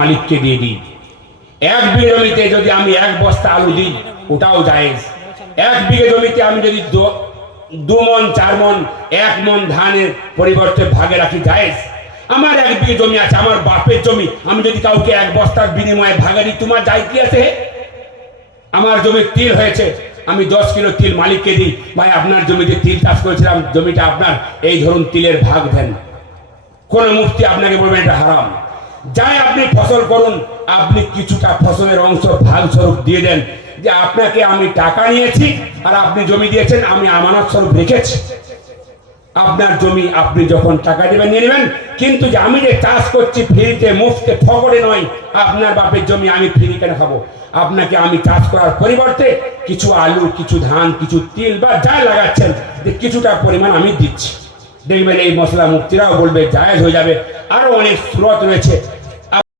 মালিককে দিয়ে দিই। এক বিঘে জমিতে যদি আমি এক বস্তা আলু দিই ওটাও জায়েজ। এক বিঘে জমিতে আমি যদি 2 মণ 4 মণ 1 মণ ধানের পরিবর্তে ভাগে রাখি জায়েজ। আমার এক বিঘে জমি আছে, আমার বাপের জমি, আমি যদি কাউকে 1 বস্তার বিনিময়ে ভাগে দিই তোমার যায় কি আছে? আমার জমি তিল হয়েছে, আমি 10 কিলো তিল মালিককে দিই, ভাই আপনার জমিতে তিল চাষ করেছিলাম, জমিটা আপনার, এই ধরুন তিলের ভাগ দেন। কোন মুফতি আপনাকে বলবেন এটা হারাম। যাই আপনি ফসল করুন, আপনি কিছুটা ফসলের অংশ ভাগ স্বরূপ দিয়ে দেন, যে আপনাকে আমি টাকা নিয়েছি আর আপনি জমি দিয়েছেন, আমি আমানত স্বরূপ রেখেছি। আপনার জমি আপনি যখন টাকা দেবেন নিয়ে নেবেন, কিন্তু যে আমি যে চাষ করছি ফ্রিতে মুফতে ফকরে নয়, আপনার বাপের জমি আমি ফ্রি কেন খাবো? আপনাকে আমি চাষ করার পরিবর্তে কিছু আলু, কিছু ধান, কিছু তিল বা যা লাগাচ্ছেন কিছুটা পরিমাণ আমি দিচ্ছি। দেখবেন এই মশলা মুফতিরাও বলবে জায়েজ হয়ে যাবে। আরো অনেক সুরত রয়েছে।